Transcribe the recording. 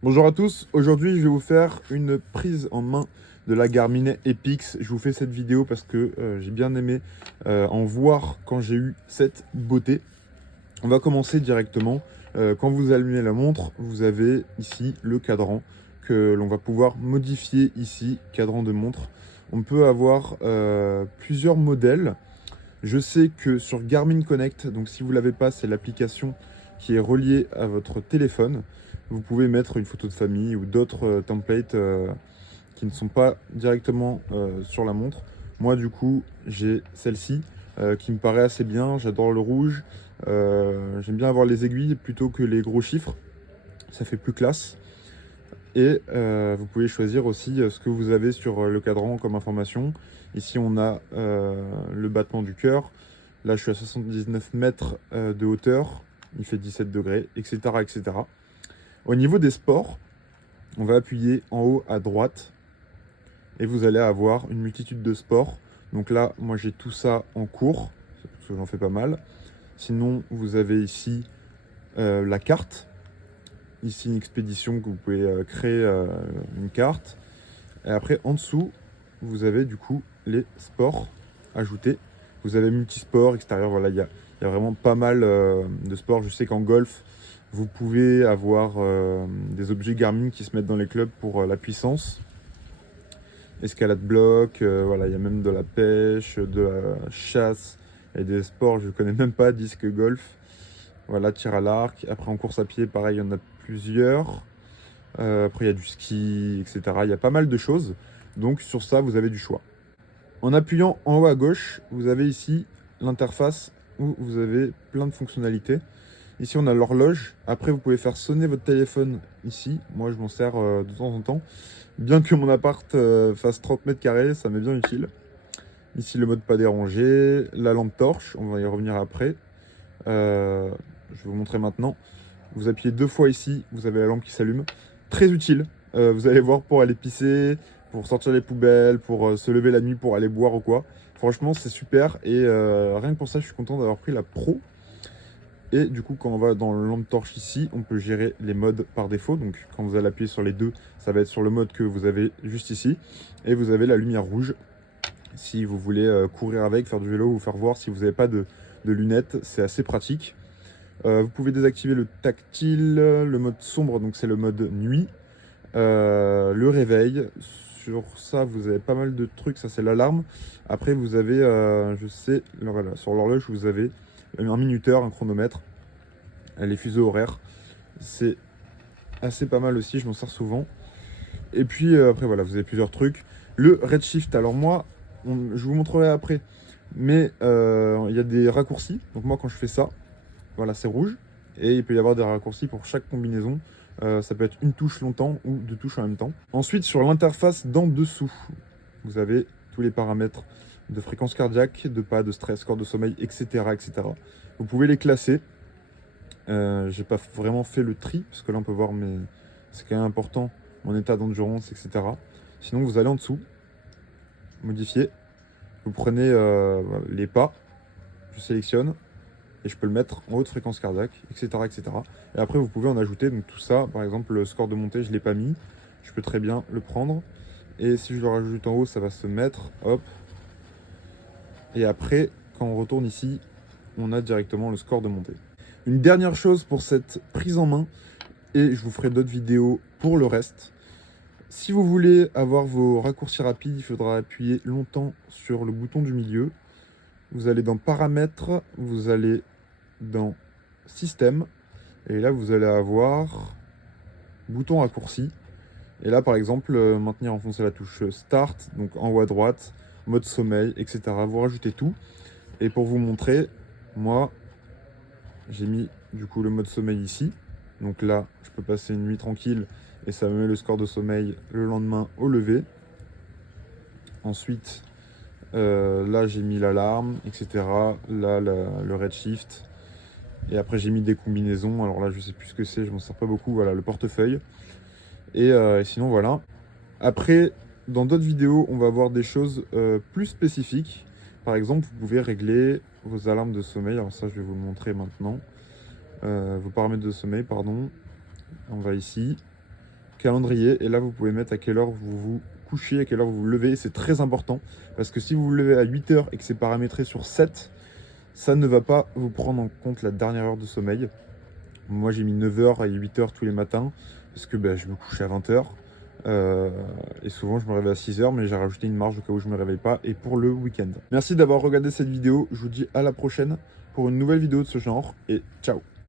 Bonjour à tous, aujourd'hui je vais vous faire une prise en main de la Garmin Epix. Je vous fais cette vidéo parce que j'ai bien aimé en voir quand j'ai eu cette beauté. On va commencer directement. Quand vous allumez la montre, vous avez ici le cadran que l'on va pouvoir modifier ici, cadran de montre. On peut avoir plusieurs modèles. Je sais que sur Garmin Connect, donc si vous ne l'avez pas, c'est l'application qui est reliée à votre téléphone. Vous pouvez mettre une photo de famille ou d'autres templates qui ne sont pas directement sur la montre. Moi, du coup, j'ai celle-ci qui me paraît assez bien. J'adore le rouge. J'aime bien avoir les aiguilles plutôt que les gros chiffres. Ça fait plus classe. Et vous pouvez choisir aussi ce que vous avez sur le cadran comme information. Ici, on a le battement du cœur. Là, je suis à 79 mètres de hauteur. Il fait 17 degrés, etc., etc. Au niveau des sports, on va appuyer en haut à droite et vous allez avoir une multitude de sports. Donc là, moi, j'ai tout ça en cours, parce que j'en fais pas mal. Sinon, vous avez ici la carte. Ici, une expédition que vous pouvez créer une carte. Et après, en dessous, vous avez du coup les sports ajoutés. Vous avez multisport, extérieur, voilà, il y a vraiment pas mal de sports. Je sais qu'en golf, vous pouvez avoir des objets Garmin qui se mettent dans les clubs pour la puissance. Escalade bloc, voilà, il y a même de la pêche, de la chasse, et des sports, je ne connais même pas, disque golf. Voilà, tir à l'arc. Après, en course à pied, pareil, il y en a plusieurs. Après, il y a du ski, etc. Il y a pas mal de choses. Donc, sur ça, vous avez du choix. En appuyant en haut à gauche, vous avez ici l'interface où vous avez plein de fonctionnalités. Ici, on a l'horloge. Après, vous pouvez faire sonner votre téléphone ici. Moi, je m'en sers de temps en temps. Bien que mon appart fasse 30 mètres carrés, ça m'est bien utile. Ici, le mode pas dérangé. La lampe torche, on va y revenir après. Je vais vous montrer maintenant. Vous appuyez 2 fois ici, vous avez la lampe qui s'allume. Très utile. Vous allez voir pour aller pisser, pour sortir les poubelles, pour se lever la nuit, pour aller boire ou quoi. Franchement, c'est super. Et rien que pour ça, je suis content d'avoir pris la Pro. Et du coup, quand on va dans le lampe torche ici, on peut gérer les modes par défaut. Donc, quand vous allez appuyer sur les deux, ça va être sur le mode que vous avez juste ici. Et vous avez la lumière rouge. Si vous voulez courir avec, faire du vélo ou faire voir si vous n'avez pas de lunettes, c'est assez pratique. Vous pouvez désactiver le tactile, le mode sombre, donc c'est le mode nuit, le réveil. Sur ça, vous avez pas mal de trucs, ça c'est l'alarme. Après, vous avez, je sais, voilà, sur l'horloge, vous avez un minuteur, un chronomètre, les fuseaux horaires. C'est assez pas mal aussi, je m'en sers souvent. Et puis après, voilà, vous avez plusieurs trucs. Le Redshift, alors moi, je vous montrerai après, mais il y a des raccourcis. Donc moi, quand je fais ça, voilà, c'est rouge. Et il peut y avoir des raccourcis pour chaque combinaison. Ça peut être une touche longtemps ou deux touches en même temps. Ensuite, sur l'interface d'en dessous, vous avez tous les paramètres de fréquence cardiaque, de pas, de stress, corps de sommeil, etc., etc. Vous pouvez les classer. J'ai pas vraiment fait le tri, parce que là on peut voir, mais c'est quand même important, mon état d'endurance, etc. Sinon, vous allez en dessous, modifier. Vous prenez les pas, je sélectionne, et je peux le mettre en haute fréquence cardiaque, etc., etc. Et après, vous pouvez en ajouter. Donc tout ça, par exemple, le score de montée, je ne l'ai pas mis. Je peux très bien le prendre. Et si je le rajoute en haut, ça va se mettre. Hop. Et après, quand on retourne ici, on a directement le score de montée. Une dernière chose pour cette prise en main, et je vous ferai d'autres vidéos pour le reste. Si vous voulez avoir vos raccourcis rapides, il faudra appuyer longtemps sur le bouton du milieu. Vous allez dans Paramètres, vous allez dans Système, et là vous allez avoir bouton raccourci. Et là par exemple, maintenir enfoncé la touche Start, donc en haut à droite, mode sommeil, etc. Vous rajoutez tout. Et pour vous montrer, moi j'ai mis du coup le mode sommeil ici. Donc là, je peux passer une nuit tranquille et ça me met le score de sommeil le lendemain au lever. Ensuite, là j'ai mis l'alarme, etc. Là, le redshift. Et après j'ai mis des combinaisons. Alors là je sais plus ce que c'est, je m'en sers pas beaucoup. Voilà, le portefeuille. Et sinon voilà. Après, dans d'autres vidéos, on va voir des choses plus spécifiques. Par exemple, vous pouvez régler vos alarmes de sommeil. Alors ça, je vais vous le montrer maintenant. Vos paramètres de sommeil, pardon. On va ici. calendrier et là vous pouvez mettre à quelle heure vous vous couchez, à quelle heure vous vous levez. C'est très important parce que si vous vous levez à 8 heures et que c'est paramétré sur 7, ça ne va pas vous prendre en compte la dernière heure de sommeil. Moi j'ai mis 9 heures et 8 heures tous les matins parce que je me couchais à 20 heures. Et souvent je me réveille à 6 heures, mais j'ai rajouté une marge au cas où je me réveille pas et pour le week-end. Merci d'avoir regardé cette vidéo, je vous dis à la prochaine pour une nouvelle vidéo de ce genre et ciao.